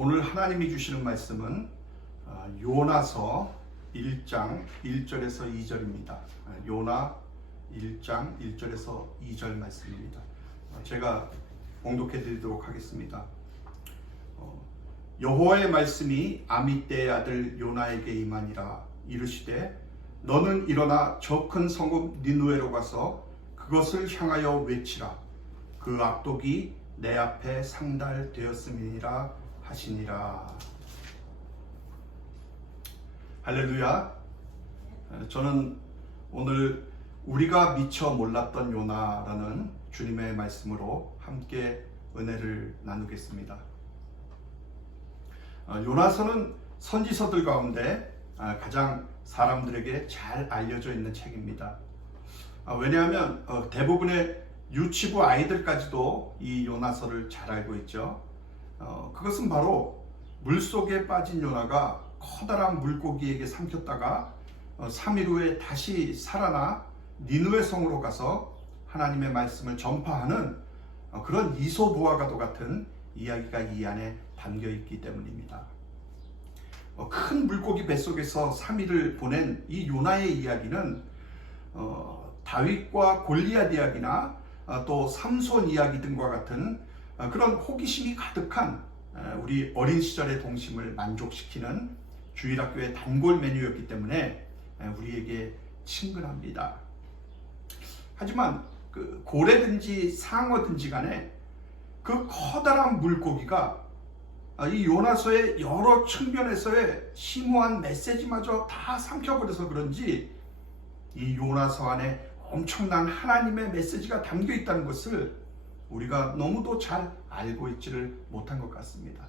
오늘 하나님이 주시는 말씀은 요나서 1장 1절에서 2절입니다. 요나 1장 1절에서 2절 말씀입니다. 제가 봉독해 드리도록 하겠습니다. 여호와의 말씀이 아미떼의 아들 요나에게 임하니라. 이르시되 너는 일어나 저 큰 성읍 니느웨로 가서 그것을 향하여 외치라. 그 악독이 내 앞에 상달되었음이니라 하시니라. 할렐루야. 저는 오늘 우리가 미처 몰랐던 요나라는 주님의 말씀으로 함께 은혜를 나누겠습니다. 요나서는 선지서들 가운데 가장 사람들에게 잘 알려져 있는 책입니다. 왜냐하면 대부분의 유치부 아이들까지도 이 요나서를 잘 알고 있죠. 그것은 바로 물속에 빠진 요나가 커다란 물고기에게 삼켰다가 3일 후에 다시 살아나 니느웨 성으로 가서 하나님의 말씀을 전파하는 그런 이솝우화과도 같은 이야기가 이 안에 담겨 있기 때문입니다. 큰 물고기 뱃속에서 3일을 보낸 이 요나의 이야기는 다윗과 골리앗 이야기나 또 삼손 이야기 등과 같은 그런 호기심이 가득한 우리 어린 시절의 동심을 만족시키는 주일학교의 단골 메뉴였기 때문에 우리에게 친근합니다. 하지만 그 고래든지 상어든지 간에 그 커다란 물고기가 이 요나서의 여러 측면에서의 심오한 메시지마저 다 삼켜버려서 그런지 이 요나서 안에 엄청난 하나님의 메시지가 담겨 있다는 것을 우리가 너무도 잘 알고 있지를 못한 것 같습니다.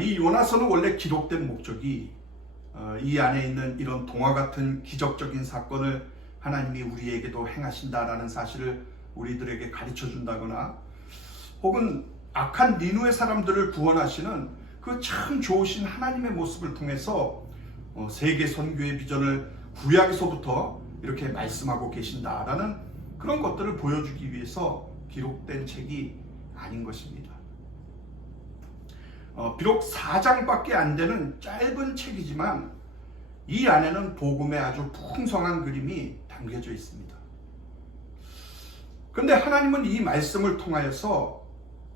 이 요나서는 원래 기록된 목적이 이 안에 있는 이런 동화 같은 기적적인 사건을 하나님이 우리에게도 행하신다라는 사실을 우리들에게 가르쳐 준다거나 혹은 악한 니느웨 사람들을 구원하시는 그 참 좋으신 하나님의 모습을 통해서 세계 선교의 비전을 구약에서부터 이렇게 말씀하고 계신다라는 그런 것들을 보여주기 위해서 기록된 책이 아닌 것입니다. 비록 4장밖에 안 되는 짧은 책이지만 이 안에는 복음의 아주 풍성한 그림이 담겨져 있습니다. 그런데 하나님은 이 말씀을 통하여서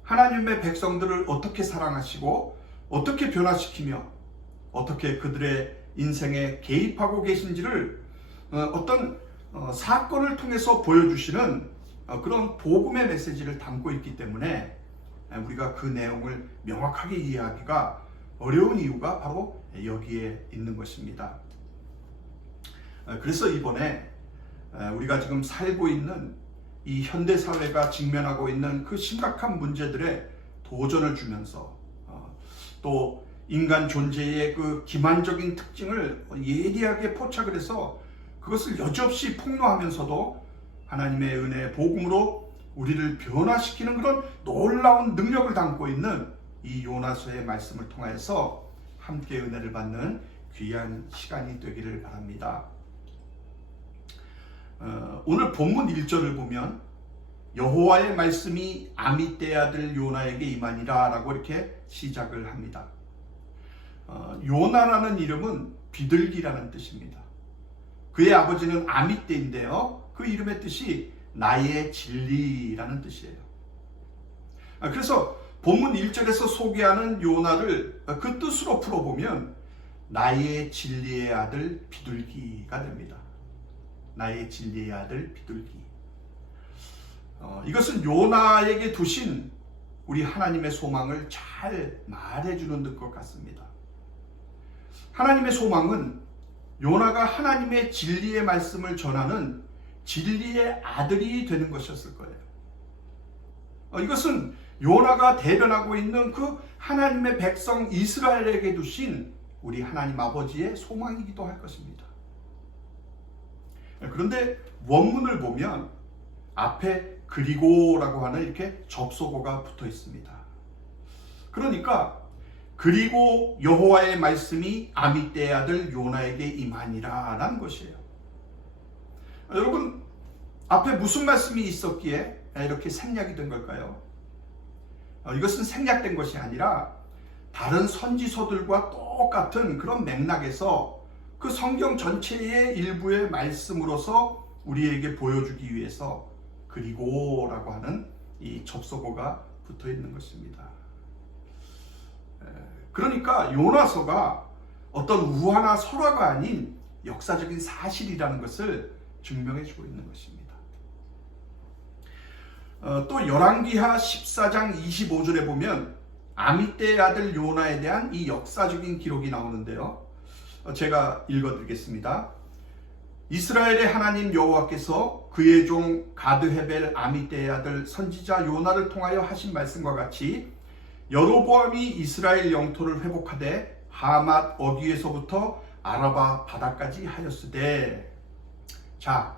하나님의 백성들을 어떻게 사랑하시고 어떻게 변화시키며 어떻게 그들의 인생에 개입하고 계신지를 어떤 사건을 통해서 보여주시는 그런 복음의 메시지를 담고 있기 때문에 우리가 그 내용을 명확하게 이해하기가 어려운 이유가 바로 여기에 있는 것입니다. 그래서 이번에 우리가 지금 살고 있는 이 현대사회가 직면하고 있는 그 심각한 문제들에 도전을 주면서 또 인간 존재의 그 기만적인 특징을 예리하게 포착을 해서 그것을 여지없이 폭로하면서도 하나님의 은혜의 복음으로 우리를 변화시키는 그런 놀라운 능력을 담고 있는 이 요나서의 말씀을 통해서 함께 은혜를 받는 귀한 시간이 되기를 바랍니다. 오늘 본문 1절을 보면 여호와의 말씀이 아미떼의 아들 요나에게 임하니라 라고 이렇게 시작을 합니다. 요나라는 이름은 비둘기라는 뜻입니다. 그의 아버지는 아미떼인데요, 그 이름의 뜻이 나의 진리라는 뜻이에요. 그래서 본문 1절에서 소개하는 요나를 그 뜻으로 풀어보면 나의 진리의 아들 비둘기가 됩니다. 나의 진리의 아들 비둘기. 이것은 요나에게 두신 우리 하나님의 소망을 잘 말해주는 것 같습니다. 하나님의 소망은 요나가 하나님의 진리의 말씀을 전하는 진리의 아들이 되는 것이었을 거예요. 이것은 요나가 대변하고 있는 그 하나님의 백성 이스라엘에게 두신 우리 하나님 아버지의 소망이기도 할 것입니다. 그런데 원문을 보면 앞에 그리고라고 하는 이렇게 접속어가 붙어 있습니다. 그러니까 그리고 여호와의 말씀이 아미떼의 아들 요나에게 임하니라 라는 것이에요. 여러분, 앞에 무슨 말씀이 있었기에 이렇게 생략이 된 걸까요? 이것은 생략된 것이 아니라 다른 선지서들과 똑같은 그런 맥락에서 그 성경 전체의 일부의 말씀으로서 우리에게 보여주기 위해서 그리고라고 하는 이 접속어가 붙어 있는 것입니다. 그러니까 요나서가 어떤 우화나 설화가 아닌 역사적인 사실이라는 것을 증명해 주고 있는 것입니다. 또 열왕기하 14장 25절에 보면 아미떼의 아들 요나에 대한 이 역사적인 기록이 나오는데요. 제가 읽어드리겠습니다. 이스라엘의 하나님 여호와께서 그의 종 가드헤벨 아미떼의 아들 선지자 요나를 통하여 하신 말씀과 같이 여로보암이 이스라엘 영토를 회복하되 하맛 어귀에서부터 아라바 바다까지 하였으되. 자,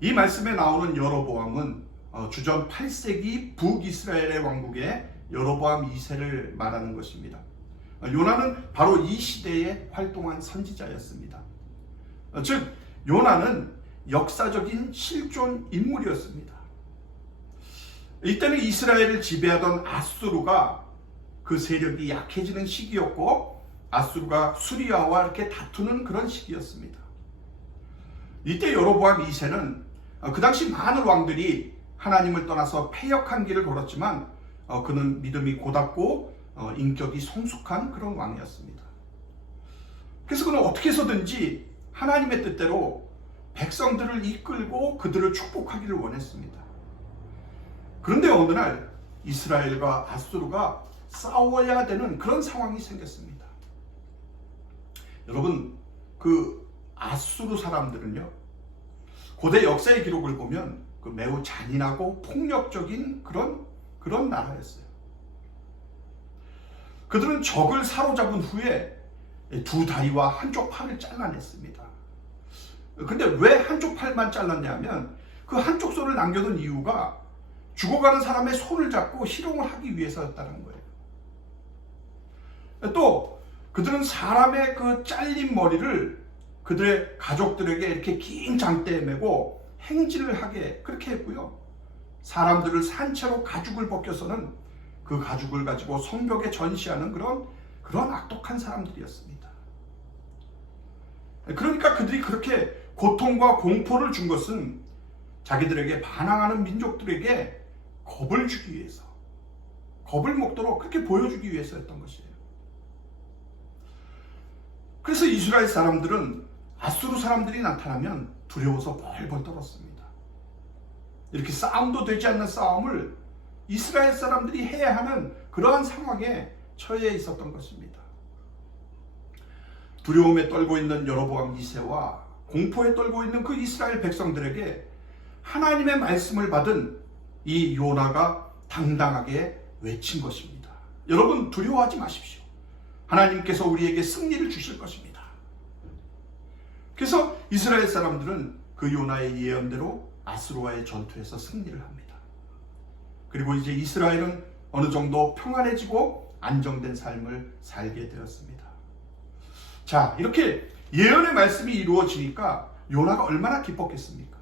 이 말씀에 나오는 여로보암은 주전 8세기 북이스라엘의 왕국의 여로보암 2세를 말하는 것입니다. 요나는 바로 이 시대에 활동한 선지자였습니다. 즉 요나는 역사적인 실존 인물이었습니다. 이때는 이스라엘을 지배하던 아수르가 그 세력이 약해지는 시기였고 아수르가 수리아와 이렇게 다투는 그런 시기였습니다. 이때 여로보암 2세는 그 당시 많은 왕들이 하나님을 떠나서 패역한 길을 걸었지만 그는 믿음이 고답고 인격이 성숙한 그런 왕이었습니다. 그래서 그는 어떻게 해서든지 하나님의 뜻대로 백성들을 이끌고 그들을 축복하기를 원했습니다. 그런데 어느 날 이스라엘과 아수르가 싸워야 되는 그런 상황이 생겼습니다. 여러분, 그 아수르 사람들은요, 고대 역사의 기록을 보면 매우 잔인하고 폭력적인 그런 나라였어요. 그들은 적을 사로잡은 후에 두 다리와 한쪽 팔을 잘라냈습니다. 근데 왜 한쪽 팔만 잘랐냐면 그 한쪽 손을 남겨둔 이유가 죽어가는 사람의 손을 잡고 희롱을 하기 위해서였다는 거예요. 또 그들은 사람의 그 잘린 머리를 그들의 가족들에게 이렇게 긴 장대에 메고 행진을 하게 그렇게 했고요. 사람들을 산채로 가죽을 벗겨서는 그 가죽을 가지고 성벽에 전시하는 그런 악독한 사람들이었습니다. 그러니까 그들이 그렇게 고통과 공포를 준 것은 자기들에게 반항하는 민족들에게 겁을 주기 위해서, 겁을 먹도록 그렇게 보여주기 위해서였던 것이에요. 그래서 이스라엘 사람들은 아수르 사람들이 나타나면 두려워서 벌벌 떨었습니다. 이렇게 싸움도 되지 않는 싸움을 이스라엘 사람들이 해야 하는 그러한 상황에 처해 있었던 것입니다. 두려움에 떨고 있는 여로보암 2세와 공포에 떨고 있는 그 이스라엘 백성들에게 하나님의 말씀을 받은 이 요나가 당당하게 외친 것입니다. 여러분, 두려워하지 마십시오. 하나님께서 우리에게 승리를 주실 것입니다. 그래서 이스라엘 사람들은 그 요나의 예언대로 아수르와의 전투에서 승리를 합니다. 그리고 이제 이스라엘은 어느 정도 평안해지고 안정된 삶을 살게 되었습니다. 자, 이렇게 예언의 말씀이 이루어지니까 요나가 얼마나 기뻤겠습니까?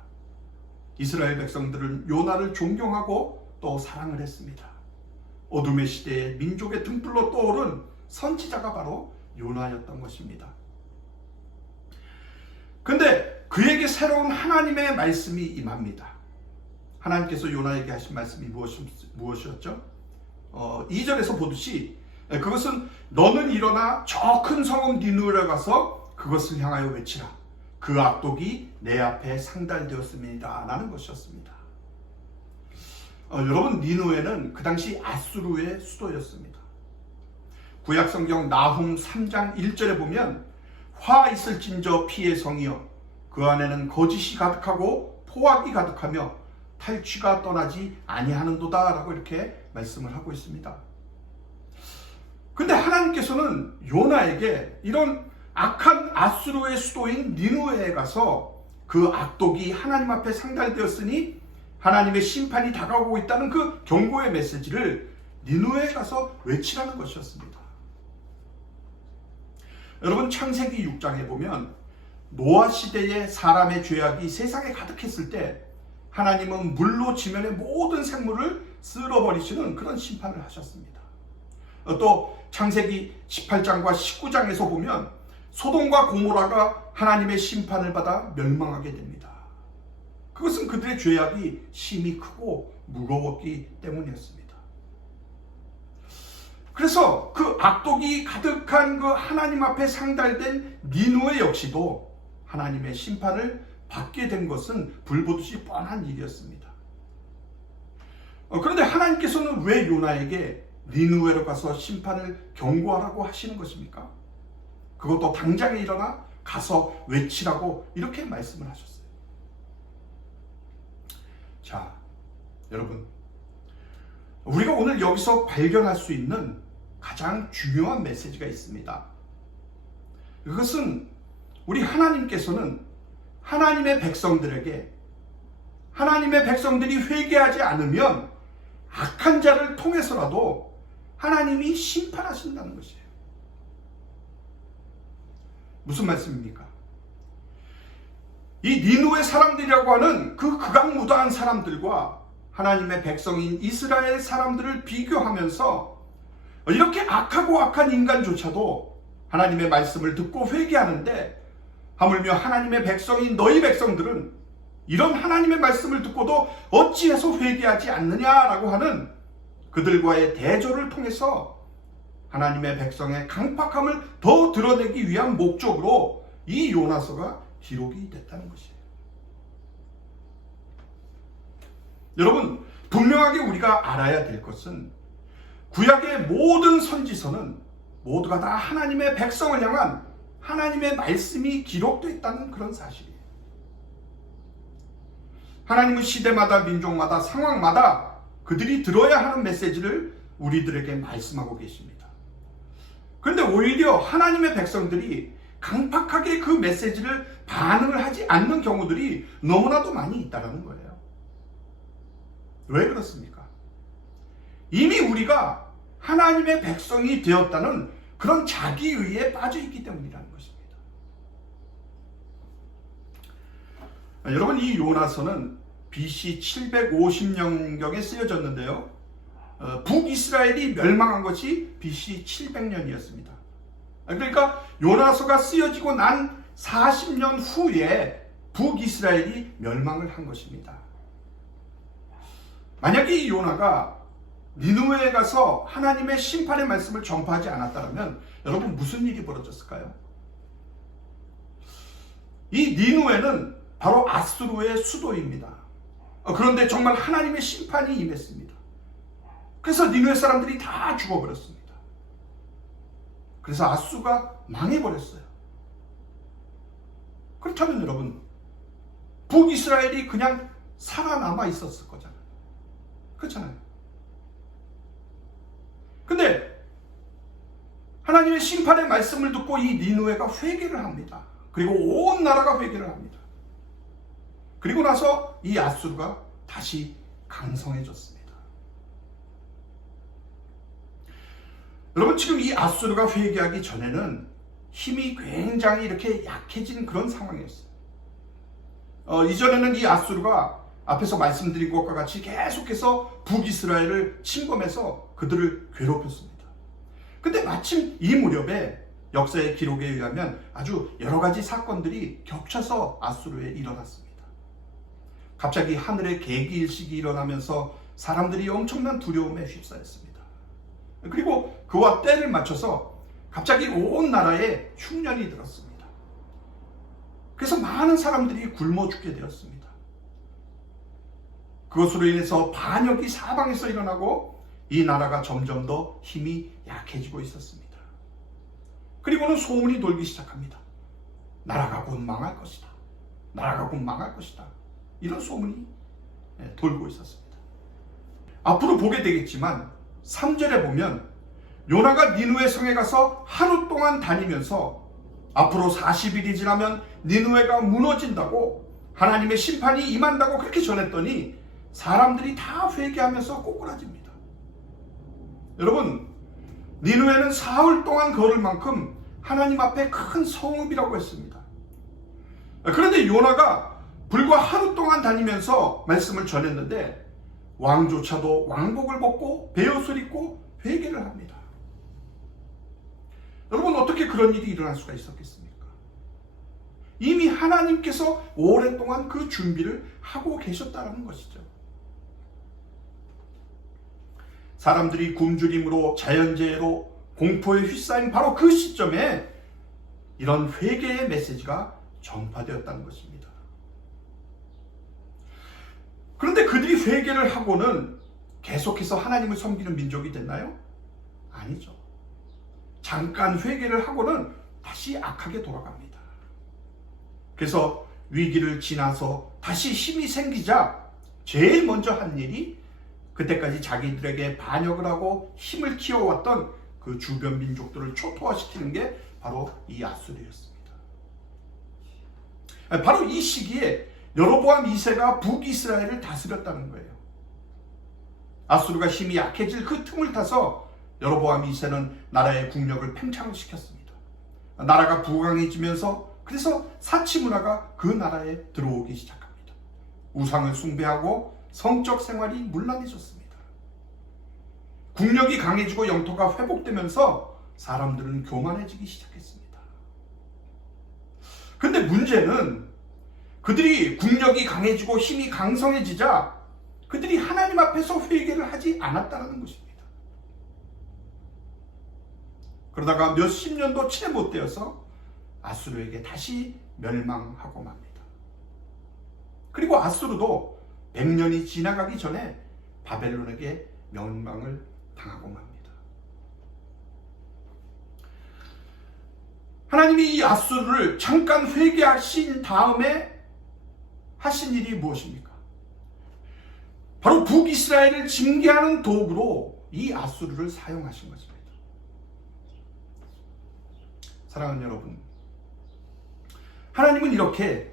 이스라엘 백성들은 요나를 존경하고 또 사랑을 했습니다. 어둠의 시대에 민족의 등불로 떠오른 선지자가 바로 요나였던 것입니다. 근데 그에게 새로운 하나님의 말씀이 임합니다. 하나님께서 요나에게 하신 말씀이 무엇이었죠? 2절에서 보듯이 그것은 너는 일어나 저 큰 성읍 니느웨에 가서 그것을 향하여 외치라. 그 악독이 내 앞에 상달되었습니다. 라는 것이었습니다. 여러분, 니느웨는 그 당시 아수르의 수도였습니다. 구약성경 나훔 3장 1절에 보면 화 있을진저 피의 성이여 그 안에는 거짓이 가득하고 포악이 가득하며 탈취가 떠나지 아니하는도다 라고 이렇게 말씀을 하고 있습니다. 근데 하나님께서는 요나에게 이런 악한 아수르의 수도인 니느웨에 가서 그 악독이 하나님 앞에 상달되었으니 하나님의 심판이 다가오고 있다는 그 경고의 메시지를 니느웨에 가서 외치라는 것이었습니다. 여러분, 창세기 6장에 보면 노아 시대에 사람의 죄악이 세상에 가득했을 때 하나님은 물로 지면의 모든 생물을 쓸어버리시는 그런 심판을 하셨습니다. 또 창세기 18장과 19장에서 보면 소돔과 고모라가 하나님의 심판을 받아 멸망하게 됩니다. 그것은 그들의 죄악이 심히 크고 무거웠기 때문이었습니다. 그래서 그 악독이 가득한 그 하나님 앞에 상달된 니느웨 역시도 하나님의 심판을 받게 된 것은 불보듯이 뻔한 일이었습니다. 그런데 하나님께서는 왜 요나에게 니느웨로 가서 심판을 경고하라고 하시는 것입니까? 그것도 당장에 일어나 가서 외치라고 이렇게 말씀을 하셨어요. 자, 여러분, 우리가 오늘 여기서 발견할 수 있는 가장 중요한 메시지가 있습니다. 그것은 우리 하나님께서는 하나님의 백성들에게, 하나님의 백성들이 회개하지 않으면 악한 자를 통해서라도 하나님이 심판하신다는 것이에요. 무슨 말씀입니까? 이 니느웨 사람들이라고 하는 그 극악무도한 사람들과 하나님의 백성인 이스라엘 사람들을 비교하면서 이렇게 악하고 악한 인간조차도 하나님의 말씀을 듣고 회개하는데, 하물며 하나님의 백성인 너희 백성들은 이런 하나님의 말씀을 듣고도 어찌해서 회개하지 않느냐라고 하는 그들과의 대조를 통해서 하나님의 백성의 강팍함을 더 드러내기 위한 목적으로 이 요나서가 기록이 됐다는 것이에요. 여러분, 분명하게 우리가 알아야 될 것은 구약의 모든 선지서는 모두가 다 하나님의 백성을 향한 하나님의 말씀이 기록되어 있다는 그런 사실이에요. 하나님은 시대마다, 민족마다, 상황마다 그들이 들어야 하는 메시지를 우리들에게 말씀하고 계십니다. 그런데 오히려 하나님의 백성들이 강팍하게 그 메시지를 반응을 하지 않는 경우들이 너무나도 많이 있다는 거예요. 왜 그렇습니까? 이미 우리가 하나님의 백성이 되었다는 그런 자기의에 빠져있기 때문이라는 것입니다. 여러분, 이 요나서는 BC 750년경에 쓰여졌는데요. 북이스라엘이 멸망한 것이 BC 700년이었습니다. 그러니까 요나서가 쓰여지고 난 40년 후에 북이스라엘이 멸망을 한 것입니다. 만약에 이 요나가 니느웨에 가서 하나님의 심판의 말씀을 전파하지 않았다면 여러분, 무슨 일이 벌어졌을까요? 이 니느웨는 바로 아수르의 수도입니다. 그런데 정말 하나님의 심판이 임했습니다. 그래서 니느웨 사람들이 다 죽어버렸습니다. 그래서 아수가 망해버렸어요. 그렇다면 여러분, 북이스라엘이 그냥 살아남아 있었을 거잖아요. 그렇잖아요. 근데 하나님의 심판의 말씀을 듣고 이 니느웨가 회개를 합니다. 그리고 온 나라가 회개를 합니다. 그리고 나서 이 아수르가 다시 강성해졌습니다. 여러분, 지금 이 아수르가 회개하기 전에는 힘이 굉장히 이렇게 약해진 그런 상황이었어요. 이전에는 이 아수르가 앞에서 말씀드린 것과 같이 계속해서 북이스라엘을 침범해서 그들을 괴롭혔습니다. 근데 마침 이 무렵에 역사의 기록에 의하면 아주 여러 가지 사건들이 겹쳐서 아수르에 일어났습니다. 갑자기 하늘에 개기일식이 일어나면서 사람들이 엄청난 두려움에 휩싸였습니다. 그리고 그와 때를 맞춰서 갑자기 온 나라에 흉년이 들었습니다. 그래서 많은 사람들이 굶어 죽게 되었습니다. 그것으로 인해서 반역이 사방에서 일어나고 이 나라가 점점 더 힘이 약해지고 있었습니다. 그리고는 소문이 돌기 시작합니다. 나라가 곧 망할 것이다. 나라가 곧 망할 것이다. 이런 소문이 돌고 있었습니다. 앞으로 보게 되겠지만 3절에 보면 요나가 니느웨 성에 가서 하루 동안 다니면서 앞으로 40일이 지나면 니느웨가 무너진다고, 하나님의 심판이 임한다고 그렇게 전했더니 사람들이 다 회개하면서 꼬꾸라집니다. 여러분, 니느웨는 사흘 동안 걸을 만큼 하나님 앞에 큰 성읍이라고 했습니다. 그런데 요나가 불과 하루 동안 다니면서 말씀을 전했는데 왕조차도 왕복을 벗고 베옷을 입고 회개를 합니다. 여러분, 어떻게 그런 일이 일어날 수가 있었겠습니까? 이미 하나님께서 오랫동안 그 준비를 하고 계셨다는 것이죠. 사람들이 굶주림으로 자연재해로 공포에 휩싸인 바로 그 시점에 이런 회개의 메시지가 전파되었다는 것입니다. 그런데 그들이 회개를 하고는 계속해서 하나님을 섬기는 민족이 됐나요? 아니죠. 잠깐 회개를 하고는 다시 악하게 돌아갑니다. 그래서 위기를 지나서 다시 힘이 생기자 제일 먼저 한 일이 그때까지 자기들에게 반역을 하고 힘을 키워왔던 그 주변 민족들을 초토화시키는 게 바로 이 아수르였습니다. 바로 이 시기에 여로보암 2세가 북이스라엘을 다스렸다는 거예요. 아수르가 힘이 약해질 그 틈을 타서 여로보암 2세는 나라의 국력을 팽창을 시켰습니다. 나라가 부강해지면서 그래서 사치 문화가 그 나라에 들어오기 시작합니다. 우상을 숭배하고 성적 생활이 문란해졌습니다. 국력이 강해지고 영토가 회복되면서 사람들은 교만해지기 시작했습니다. 그런데 문제는 그들이 국력이 강해지고 힘이 강성해지자 그들이 하나님 앞에서 회개를 하지 않았다는 것입니다. 그러다가 몇십 년도 채 못 되어서 아수르에게 다시 멸망하고 맙니다. 그리고 아수르도 100년이 지나가기 전에 바벨론에게 멸망을 당하고 맙니다. 하나님이 이 아수르를 잠깐 회개하신 다음에 하신 일이 무엇입니까? 바로 북이스라엘을 징계하는 도구로 이 아수르를 사용하신 것입니다. 사랑하는 여러분, 하나님은 이렇게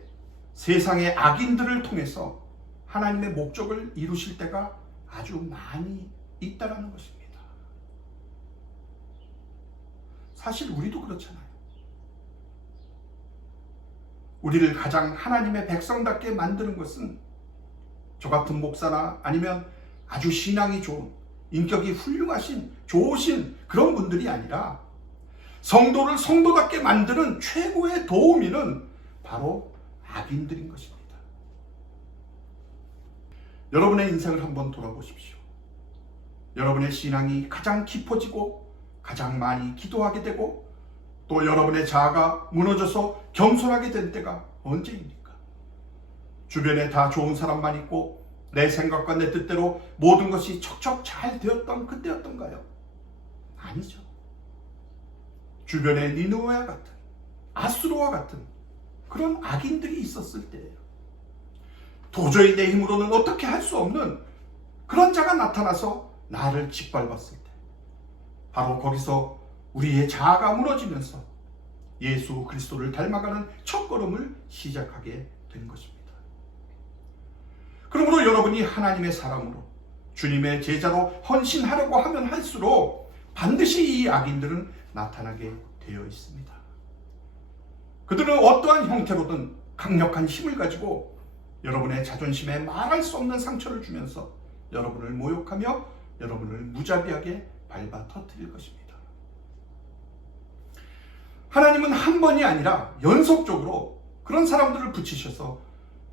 세상의 악인들을 통해서 하나님의 목적을 이루실 때가 아주 많이 있다는 것입니다. 사실 우리도 그렇잖아요. 우리를 가장 하나님의 백성답게 만드는 것은 저 같은 목사나 아니면 아주 신앙이 좋은, 인격이 훌륭하신, 좋으신 그런 분들이 아니라 성도를 성도답게 만드는 최고의 도우미는 바로 악인들인 것입니다. 여러분의 인생을 한번 돌아보십시오. 여러분의 신앙이 가장 깊어지고 가장 많이 기도하게 되고 또 여러분의 자아가 무너져서 겸손하게 된 때가 언제입니까? 주변에 다 좋은 사람만 있고 내 생각과 내 뜻대로 모든 것이 척척 잘 되었던 그때였던가요? 아니죠. 주변에 니느웨와 같은, 아수르와 같은 그런 악인들이 있었을 때예요. 도저히 내 힘으로는 어떻게 할 수 없는 그런 자가 나타나서 나를 짓밟았을 때 바로 거기서 우리의 자아가 무너지면서 예수 그리스도를 닮아가는 첫걸음을 시작하게 된 것입니다. 그러므로 여러분이 하나님의 사람으로 주님의 제자로 헌신하려고 하면 할수록 반드시 이 악인들은 나타나게 되어 있습니다. 그들은 어떠한 형태로든 강력한 힘을 가지고 여러분의 자존심에 말할 수 없는 상처를 주면서 여러분을 모욕하며 여러분을 무자비하게 밟아 터뜨릴 것입니다. 하나님은 한 번이 아니라 연속적으로 그런 사람들을 붙이셔서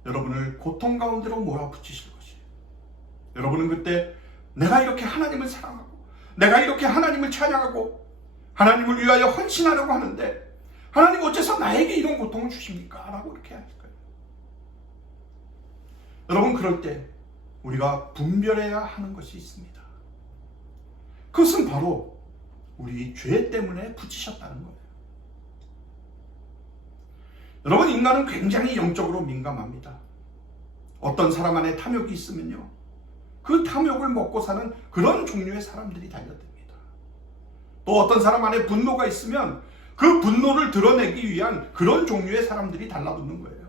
여러분을 고통 가운데로 몰아붙이실 것이에요. 여러분은 그때 내가 이렇게 하나님을 사랑하고 내가 이렇게 하나님을 찬양하고 하나님을 위하여 헌신하려고 하는데 하나님 어째서 나에게 이런 고통을 주십니까? 라고 이렇게 하실 거예요. 여러분, 그럴 때 우리가 분별해야 하는 것이 있습니다. 그것은 바로 우리 죄 때문에 붙이셨다는 거예요. 여러분, 인간은 굉장히 영적으로 민감합니다. 어떤 사람 안에 탐욕이 있으면요, 그 탐욕을 먹고 사는 그런 종류의 사람들이 달려듭니다. 또 어떤 사람 안에 분노가 있으면 그 분노를 드러내기 위한 그런 종류의 사람들이 달라붙는 거예요.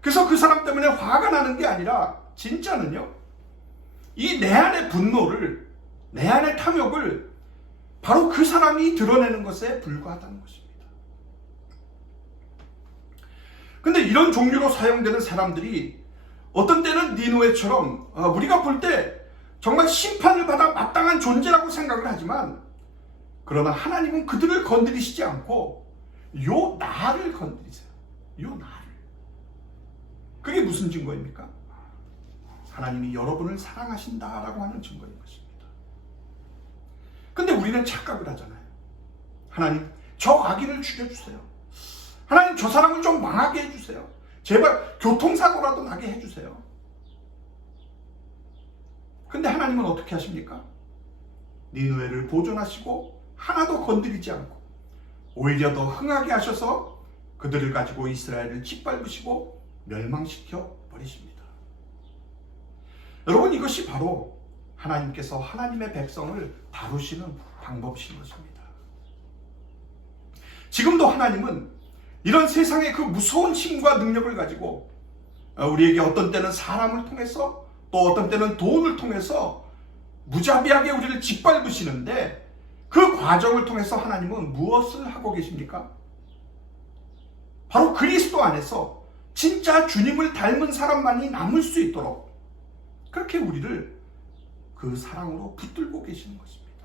그래서 그 사람 때문에 화가 나는 게 아니라 진짜는요, 이 내 안의 분노를, 내 안의 탐욕을 바로 그 사람이 드러내는 것에 불과하다는 것입니다. 근데 이런 종류로 사용되는 사람들이 어떤 때는 니느웨처럼 우리가 볼 때 정말 심판을 받아 마땅한 존재라고 생각을 하지만, 그러나 하나님은 그들을 건드리시지 않고 요 나를 건드리세요. 요 나를. 그게 무슨 증거입니까? 하나님이 여러분을 사랑하신다라고 하는 증거인 것입니다. 근데 우리는 착각을 하잖아요. 하나님, 저 악인을 죽여주세요. 하나님, 저 사람을 좀 망하게 해주세요. 제발 교통사고라도 나게 해주세요. 근데 하나님은 어떻게 하십니까? 니느웨를 보존하시고 하나도 건드리지 않고 오히려 더 흥하게 하셔서 그들을 가지고 이스라엘을 짓밟으시고 멸망시켜 버리십니다. 여러분, 이것이 바로 하나님께서 하나님의 백성을 다루시는 방법이신 것입니다. 지금도 하나님은 이런 세상의 그 무서운 힘과 능력을 가지고 우리에게 어떤 때는 사람을 통해서, 또 어떤 때는 돈을 통해서 무자비하게 우리를 짓밟으시는데, 그 과정을 통해서 하나님은 무엇을 하고 계십니까? 바로 그리스도 안에서 진짜 주님을 닮은 사람만이 남을 수 있도록 그렇게 우리를 그 사랑으로 붙들고 계시는 것입니다.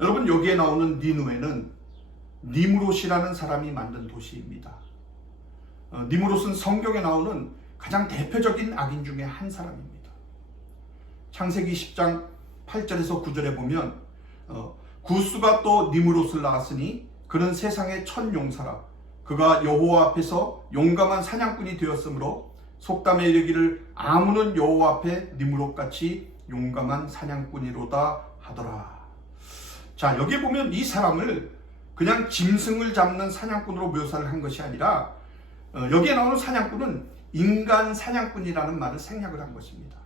여러분, 여기에 나오는 니느웨는 니므롯이라는 사람이 만든 도시입니다. 니므롯은 성경에 나오는 가장 대표적인 악인 중에 한 사람입니다. 창세기 10장 8절에서 9절에 보면 구스가 또 니므롯을 낳았으니 그는 세상의 첫 용사라. 그가 여호와 앞에서 용감한 사냥꾼이 되었으므로 속담에 이르기를 아무는 여호와 앞에 니므롯같이 용감한 사냥꾼이로다 하더라. 자, 여기 보면 이 사람을 그냥 짐승을 잡는 사냥꾼으로 묘사를 한 것이 아니라 여기에 나오는 사냥꾼은 인간 사냥꾼이라는 말을 생략을 한 것입니다.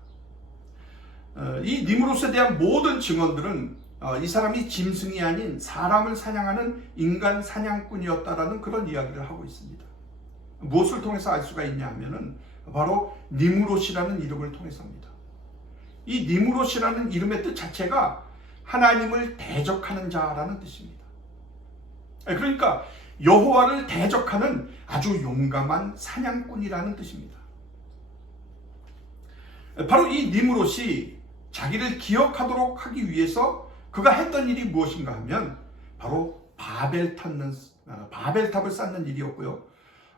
이 니므롯에 대한 모든 증언들은 이 사람이 짐승이 아닌 사람을 사냥하는 인간 사냥꾼이었다라는 그런 이야기를 하고 있습니다. 무엇을 통해서 알 수가 있냐 하면은 바로 니므롯이라는 이름을 통해서입니다. 이 니므롯이라는 이름의 뜻 자체가 하나님을 대적하는 자라는 뜻입니다. 그러니까 여호와를 대적하는 아주 용감한 사냥꾼이라는 뜻입니다. 바로 이 니므롯이 자기를 기억하도록 하기 위해서 그가 했던 일이 무엇인가 하면 바로 바벨탑을 쌓는 일이었고요.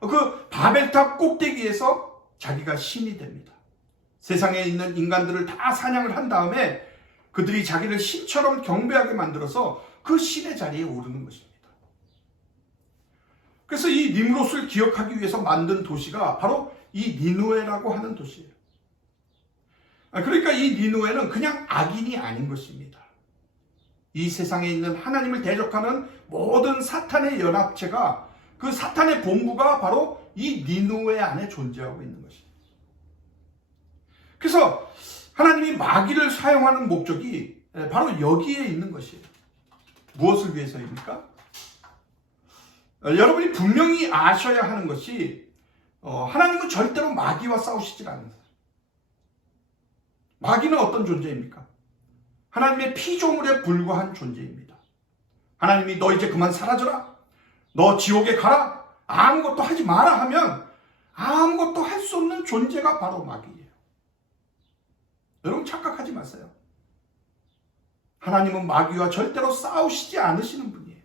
그 바벨탑 꼭대기에서 자기가 신이 됩니다. 세상에 있는 인간들을 다 사냥을 한 다음에 그들이 자기를 신처럼 경배하게 만들어서 그 신의 자리에 오르는 것입니다. 그래서 이 니므롯을 기억하기 위해서 만든 도시가 바로 이 니느웨라고 하는 도시예요. 그러니까 이 니느웨는 그냥 악인이 아닌 것입니다. 이 세상에 있는 하나님을 대적하는 모든 사탄의 연합체가, 그 사탄의 본부가 바로 이 니느웨 안에 존재하고 있는 것입니다. 그래서 하나님이 마귀를 사용하는 목적이 바로 여기에 있는 것이에요. 무엇을 위해서입니까? 여러분이 분명히 아셔야 하는 것이 하나님은 절대로 마귀와 싸우시질 않는다. 마귀는 어떤 존재입니까? 하나님의 피조물에 불과한 존재입니다. 하나님이 너 이제 그만 사라져라, 너 지옥에 가라, 아무것도 하지 마라 하면 아무것도 할 수 없는 존재가 바로 마귀예요. 여러분, 착각하지 마세요. 하나님은 마귀와 절대로 싸우시지 않으시는 분이에요.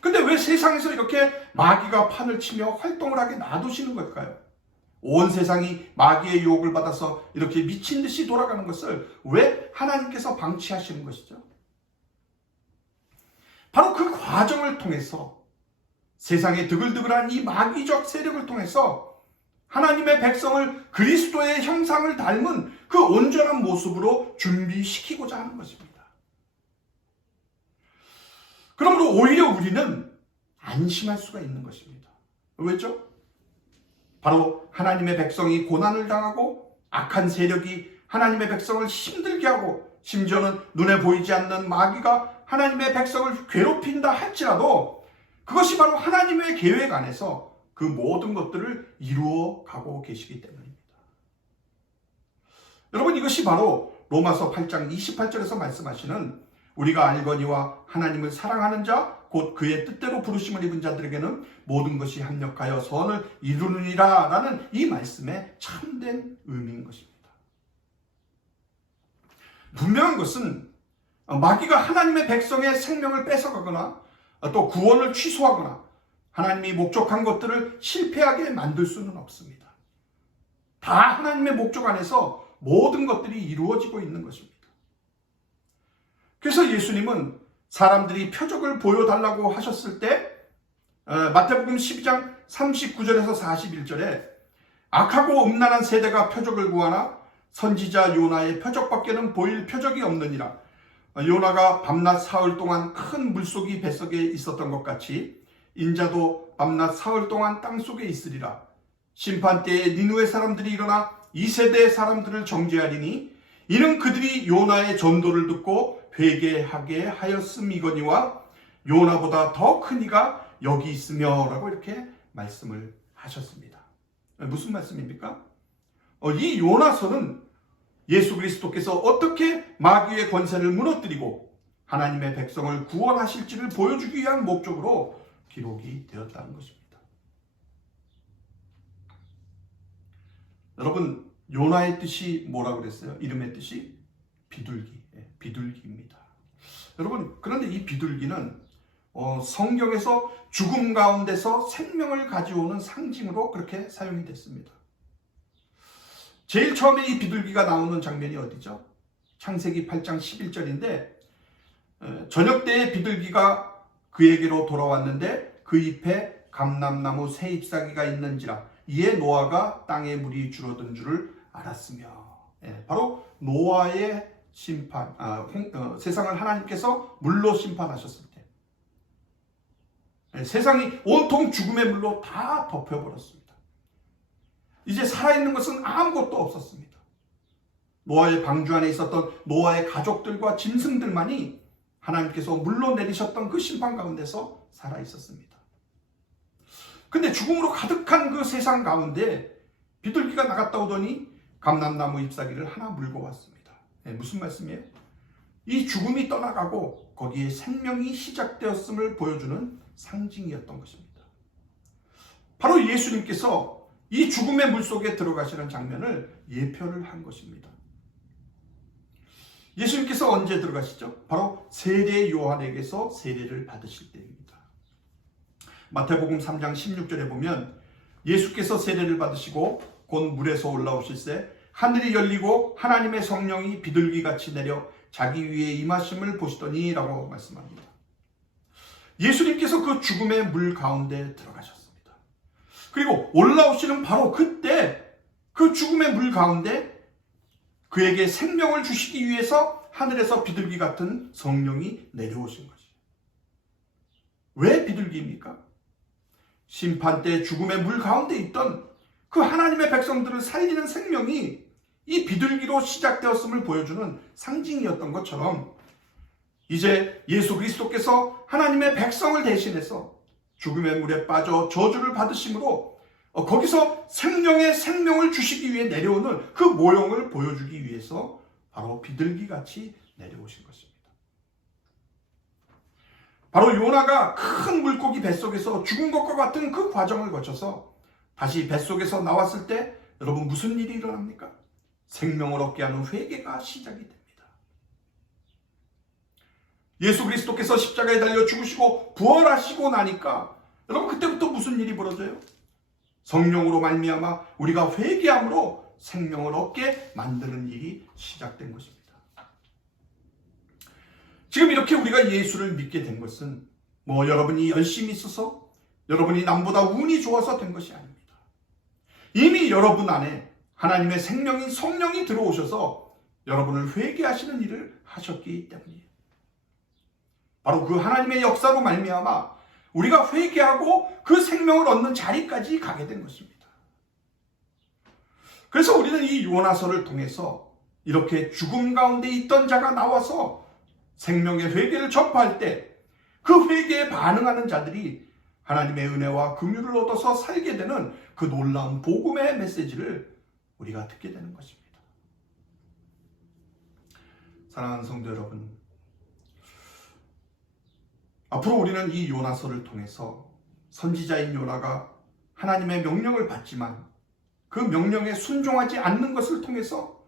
근데 왜 세상에서 이렇게 마귀가 판을 치며 활동을 하게 놔두시는 걸까요? 온 세상이 마귀의 유혹을 받아서 이렇게 미친 듯이 돌아가는 것을 왜 하나님께서 방치하시는 것이죠? 바로 그 과정을 통해서, 세상에 드글드글한 이 마귀적 세력을 통해서 하나님의 백성을 그리스도의 형상을 닮은 그 온전한 모습으로 준비시키고자 하는 것입니다. 그러므로 오히려 우리는 안심할 수가 있는 것입니다. 왜죠? 바로 하나님의 백성이 고난을 당하고 악한 세력이 하나님의 백성을 힘들게 하고 심지어는 눈에 보이지 않는 마귀가 하나님의 백성을 괴롭힌다 할지라도 그것이 바로 하나님의 계획 안에서 그 모든 것들을 이루어 가고 계시기 때문입니다. 여러분, 이것이 바로 로마서 8장 28절에서 말씀하시는 우리가 알거니와 하나님을 사랑하는 자 곧 그의 뜻대로 부르심을 입은 자들에게는 모든 것이 합력하여 선을 이루느니라 라는 이 말씀의 참된 의미인 것입니다. 분명한 것은 마귀가 하나님의 백성의 생명을 뺏어가거나 또 구원을 취소하거나 하나님이 목적한 것들을 실패하게 만들 수는 없습니다. 다 하나님의 목적 안에서 모든 것들이 이루어지고 있는 것입니다. 그래서 예수님은 사람들이 표적을 보여달라고 하셨을 때 마태복음 12장 39절에서 41절에 악하고 음란한 세대가 표적을 구하나 선지자 요나의 표적밖에는 보일 표적이 없느니라. 요나가 밤낮 사흘 동안 큰 물속이 뱃속에 있었던 것 같이 인자도 밤낮 사흘 동안 땅속에 있으리라. 심판 때에 니느웨 사람들이 일어나 이 세대의 사람들을 정죄하리니 이는 그들이 요나의 전도를 듣고 회개하게 하였음이거니와 요나보다 더 큰 이가 여기 있으며 라고 이렇게 말씀을 하셨습니다. 무슨 말씀입니까? 이 요나서는 예수 그리스도께서 어떻게 마귀의 권세를 무너뜨리고 하나님의 백성을 구원하실지를 보여주기 위한 목적으로 기록이 되었다는 것입니다. 여러분, 요나의 뜻이 뭐라고 그랬어요? 이름의 뜻이 비둘기, 비둘기입니다. 여러분, 그런데 이 비둘기는 성경에서 죽음 가운데서 생명을 가져오는 상징으로 그렇게 사용이 됐습니다. 제일 처음에 이 비둘기가 나오는 장면이 어디죠? 창세기 8장 11절인데 저녁 때에 비둘기가 그에게로 돌아왔는데 그 잎에 감람나무 새 잎사귀가 있는지라 이에 노아가 땅에 물이 줄어든 줄을 알았으며, 바로 노아의 심판, 세상을 하나님께서 물로 심판하셨을 때 세상이 온통 죽음의 물로 다 덮여버렸습니다. 이제 살아있는 것은 아무것도 없었습니다. 노아의 방주 안에 있었던 노아의 가족들과 짐승들만이 하나님께서 물로 내리셨던 그 심판 가운데서 살아있었습니다. 근데 죽음으로 가득한 그 세상 가운데 비둘기가 나갔다 오더니 감람나무 잎사귀를 하나 물고 왔습니다. 무슨 말씀이에요? 이 죽음이 떠나가고 거기에 생명이 시작되었음을 보여주는 상징이었던 것입니다. 바로 예수님께서 이 죽음의 물속에 들어가시는 장면을 예표를 한 것입니다. 예수님께서 언제 들어가시죠? 바로 세례 요한에게서 세례를 받으실 때입니다. 마태복음 3장 16절에 보면 예수께서 세례를 받으시고 곧 물에서 올라오실새 하늘이 열리고 하나님의 성령이 비둘기같이 내려 자기 위에 임하심을 보시더니 라고 말씀합니다. 예수님께서 그 죽음의 물 가운데 들어가셨습니다. 그리고 올라오시는 바로 그때 그 죽음의 물 가운데 그에게 생명을 주시기 위해서 하늘에서 비둘기 같은 성령이 내려오신 것이에요. 왜 비둘기입니까? 심판 때 죽음의 물 가운데 있던 그 하나님의 백성들을 살리는 생명이 이 비둘기로 시작되었음을 보여주는 상징이었던 것처럼 이제 예수 그리스도께서 하나님의 백성을 대신해서 죽음의 물에 빠져 저주를 받으심으로 거기서 생명을 주시기 위해 내려오는 그 모형을 보여주기 위해서 바로 비둘기같이 내려오신 것입니다. 바로 요나가 큰 물고기 뱃속에서 죽은 것과 같은 그 과정을 거쳐서 다시 뱃속에서 나왔을 때 여러분 무슨 일이 일어납니까? 생명을 얻게 하는 회개가 시작이 됩니다. 예수 그리스도께서 십자가에 달려 죽으시고 부활하시고 나니까 여러분 그때부터 무슨 일이 벌어져요? 성령으로 말미암아 우리가 회개함으로 생명을 얻게 만드는 일이 시작된 것입니다. 지금 이렇게 우리가 예수를 믿게 된 것은 여러분이 열심히 있어서 여러분이 남보다 운이 좋아서 된 것이 아닙니다. 이미 여러분 안에 하나님의 생명인 성령이 들어오셔서 여러분을 회개하시는 일을 하셨기 때문이에요. 바로 그 하나님의 역사로 말미암아 우리가 회개하고 그 생명을 얻는 자리까지 가게 된 것입니다. 그래서 우리는 이 요나서를 통해서 이렇게 죽음 가운데 있던 자가 나와서 생명의 회개를 전파할 때 그 회개에 반응하는 자들이 하나님의 은혜와 긍휼을 얻어서 살게 되는 그 놀라운 복음의 메시지를 우리가 듣게 되는 것입니다. 사랑하는 성도 여러분, 앞으로 우리는 이 요나서를 통해서 선지자인 요나가 하나님의 명령을 받지만 그 명령에 순종하지 않는 것을 통해서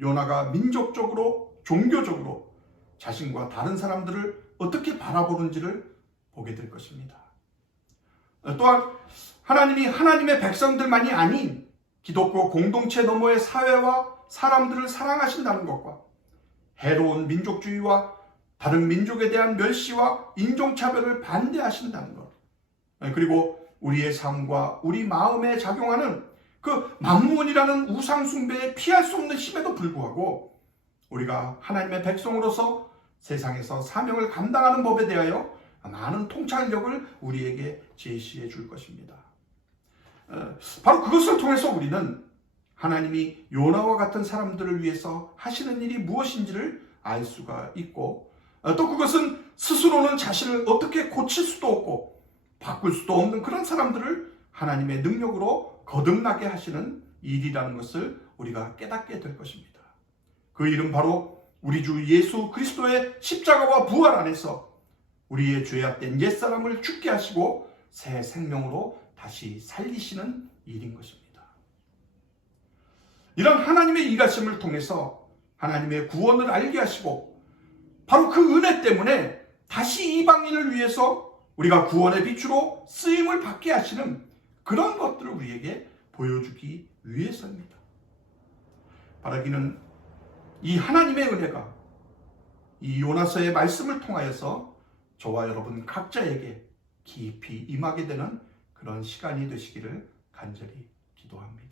요나가 민족적으로, 종교적으로 자신과 다른 사람들을 어떻게 바라보는지를 보게 될 것입니다. 또한 하나님이 하나님의 백성들만이 아닌 기독교 공동체 너머의 사회와 사람들을 사랑하신다는 것과 해로운 민족주의와 다른 민족에 대한 멸시와 인종차별을 반대하신다는 것, 그리고 우리의 삶과 우리 마음에 작용하는 그 만문이라는 우상숭배에 피할 수 없는 힘에도 불구하고 우리가 하나님의 백성으로서 세상에서 사명을 감당하는 법에 대하여 많은 통찰력을 우리에게 제시해 줄 것입니다. 바로 그것을 통해서 우리는 하나님이 요나와 같은 사람들을 위해서 하시는 일이 무엇인지를 알 수가 있고, 또 그것은 스스로는 자신을 어떻게 고칠 수도 없고 바꿀 수도 없는 그런 사람들을 하나님의 능력으로 거듭나게 하시는 일이라는 것을 우리가 깨닫게 될 것입니다. 그 일은 바로 우리 주 예수 그리스도의 십자가와 부활 안에서 우리의 죄악된 옛사람을 죽게 하시고 새 생명으로 다시 살리시는 일인 것입니다. 이런 하나님의 일하심을 통해서 하나님의 구원을 알게 하시고 바로 그 은혜 때문에 다시 이방인을 위해서 우리가 구원의 빛으로 쓰임을 받게 하시는 그런 것들을 우리에게 보여주기 위해서입니다. 바라기는 이 하나님의 은혜가 이 요나서의 말씀을 통하여서 저와 여러분 각자에게 깊이 임하게 되는 그런 시간이 되시기를 간절히 기도합니다.